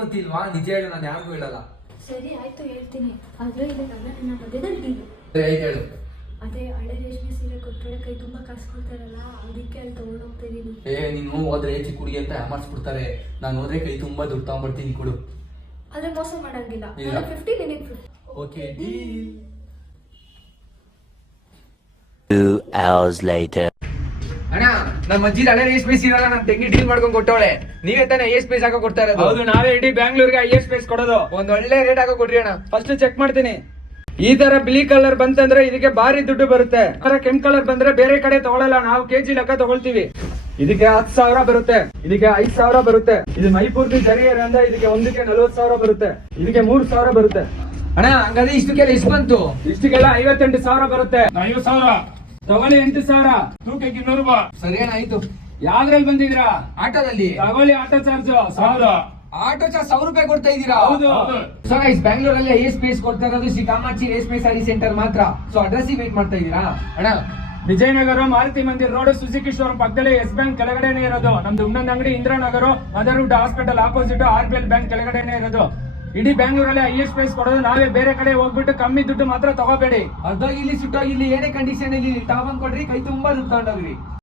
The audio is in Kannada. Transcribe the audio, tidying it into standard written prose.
ಗೊತ್ತಿಲ್ವಾ? ನಿಜ ಹೇಳು, ನಾನು ಯಾರಿಗೂ ಹೇಳಲ್ಲ. ಸರಿ ಆಯ್ತು ಹೇಳ್ತೀನಿ, ಆದ್ರೆ ಇಲ್ಲಿ ನನ್ನ ಮಧ್ಯದಲ್ಲಿ ಡೀಲು. ಹೇಳು. ಅದೇ ಹಳೆ ರೇಷ್ಮೆ ಸೀರೆ ಕೊಟ್ಟರೆ ಕೈ ತುಂಬಾ ಕಾಸು ಕೊಡ್ತಾರಲ್ಲ, ಅದಕ್ಕೆ ಅಲ್ಲಿ ತಗೊಂಡೋಗ್ತಾ ಇದೀನಿ. ನೀನು ಹೋದ್ರೆ ಚಿಕ್ಕ ಹುಡುಗಿ ಅಂತ ಯಾಮಾರಿಸ್ಬಿಡ್ತಾರೆ. ನಾನು ಹೋದ್ರೆ ಕೈ ತುಂಬಾ ದುಡ್ಡು ತಗೊಂಡ್ಬರ್ತೀನಿ ಕೊಡು. ಆದ್ರೆ ಮೋಸ ಮಾಡಂಗಿಲ್ಲ. 50 ನಿನಗೆ 50. Okay deal. 2 hours later. ಅಣ್ಣ, ನಮ್ಮ ಅಜ್ಜಿ ಹಳೆ ರೇಷ್ಮೆ ಸೀರೆ ನಮ್ ತಂಗಿ ಡೀಲ್ ಮಾಡ್ಕೊಂಡ್ ಕೊಟ್ಟವಳೆ. ನೀವೇ ತಾನೇ ಐಎಸ್ ಪೇಸ್ ಹಾಕೋ ಕೊಡ್ತಾ ಇರೋದು? ಹೌದು, ನಾವೇ ಇಡೀ ಬ್ಯಾಂಗ್ಳೂರ್ಗೆ ಐಎಸ್ ಪೇಸ್ ಕೊಡೋದು. ಒಂದ್ ಒಳ್ಳೆ ರೇಟ್ ಹಾಕೋ ಕೊಡ್ರಿ ಅಣ್ಣ. ಫಸ್ಟ್ ಚೆಕ್ ಮಾಡ್ತೀನಿ. ಈ ತರ ಬಿಳಿ ಕಲರ್ ಬಂತಂದ್ರೆ ಇದಕ್ಕೆ ಭಾರಿ ದುಡ್ಡು ಬರುತ್ತೆ. ಕೆಂಪ್ ಕಲರ್ ಬಂದ್ರೆ ಬೇರೆ ಕಡೆ ತಗೊಳಲ್ಲ, ನಾವು ಕೆಜಿ ಲೆಕ್ಕ ತಗೊಳ್ತೀವಿ. ಇದಕ್ಕೆ 10,000 ಬರುತ್ತೆ, ಇದಕ್ಕೆ 5,000 ಬರುತ್ತೆ. ಇದು ಮೈಪೂರ್ತಿ ಜರಿ ಅಂದ್ರೆ ಇದಕ್ಕೆ ಒಂದಕ್ಕೆ 40,000 ಬರುತ್ತೆ, ಇದಕ್ಕೆ 3,000 ಬರುತ್ತೆ. ಅಣ್ಣ ಹಂಗಾದ್ರೆ ಇಷ್ಟಕ್ಕೆಲ್ಲ ಎಷ್ಟು ಬಂತು? ಇಷ್ಟಕ್ಕೆಲ್ಲ 58,000 ಬರುತ್ತೆ. 50,000 ತಗೊಳ್ಳಿ 8,000. ತೂಕಕ್ಕೆ 200 ರೂಪಾಯಿ. ಸರಿ ಅಣ್ಣ, ಆಯ್ತು. ಯಾವ್ದ್ರಲ್ಲಿ ಬಂದಿದ್ರಾ? ಆಟೋದಲ್ಲಿ. ತಗೊಳ್ಳಿ ಆಟೋ ಚಾರ್ಜ್ 1000. ಆಟೋ ಚಾರ್ಜ್ 1,000 ರೂಪಾಯಿ ಕೊಡ್ತಾ ಇದೀರಾ? ಹೌದು. ಸೊ ಗೈಸ್, ಬ್ಯಾಂಗ್ಳೂರಲ್ಲಿ ಐಎಸ್ ಪೇಸ್ ಕೊಡ್ತಾ ಇರೋದು ಶ್ರೀ ಕಾಮಾಕ್ಷಿ ರೇಷ್ಮೆ ಸಾರಿ ಸೆಂಟರ್ ಮಾತ್ರ. ಸೊ ಅಡ್ರೆಸ್ ವೇಟ್ ಮಾಡ್ತಾ ಇದೀರಾ ಅಣ್ಣ? Vijayanagar Maruti Mandir road, Suzuki showroom ಪಕ್ಕದಲ್ಲಿ ಎಸ್ ಬ್ಯಾಂಕ್ ಕೆಳಗಡೆನೆ ಇರೋದು. ನಮ್ದು ಇನ್ನೊಂದು ಅಂಗಡಿ Indiranagar Motherwood hospital opposite RBL bank ಕೆಳಗಡೆನೆ ಇರೋದು. ಇಡೀ ಬ್ಯಾಂಗ್ಳೂರಲ್ಲಿ ಐಎಸ್ ಪೇಸ್ ಕೊಡೋದು ನಾವೇ. ಬೇರೆ ಕಡೆ ಹೋಗ್ಬಿಟ್ಟು ಕಮ್ಮಿ ದುಡ್ಡು ಮಾತ್ರ ತಗೋಬೇಡಿ. ಅರ್ಧೋಗಿ ಇಲ್ಲಿ ಸುಟ್ಟೋಗಿ ಇಲ್ಲಿ ಏನೇ ಕಂಡೀಷನ್ ಇಲ್ಲಿ ತಗೊಂಡ್ ಕೊಡ್ರಿ, ಕೈ ತುಂಬಾ ದುಡ್ಡು ತಗೊಂಡೋಗ್ರಿ.